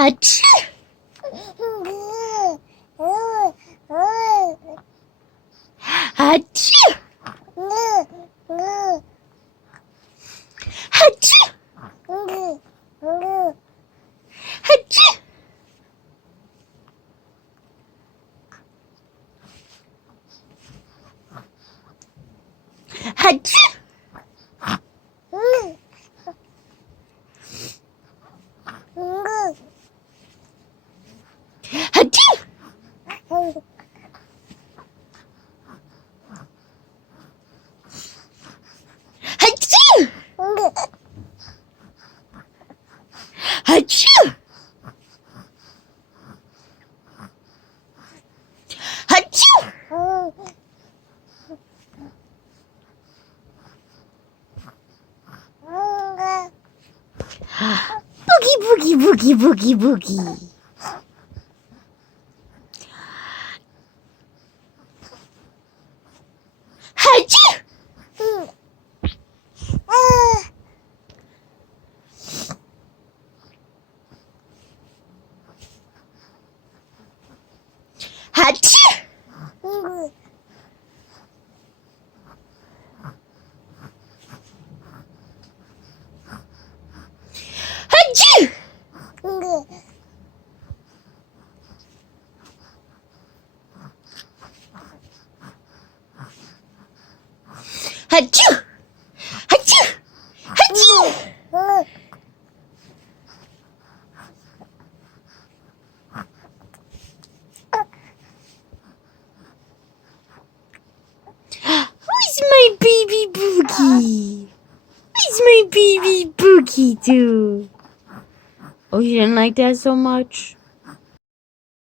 Achoo! Achoo! Achoo! Achoo! Achoo! Achoo! Achoo! Achoo! Achoo! Boogie, boogie, boogie, boogie, boogie. Achoo! Achoo! Achoo! Achoo! Achoo! Achoo! Where's my baby Boogie? Where's my baby Boogie do? Oh, you didn't like that so much?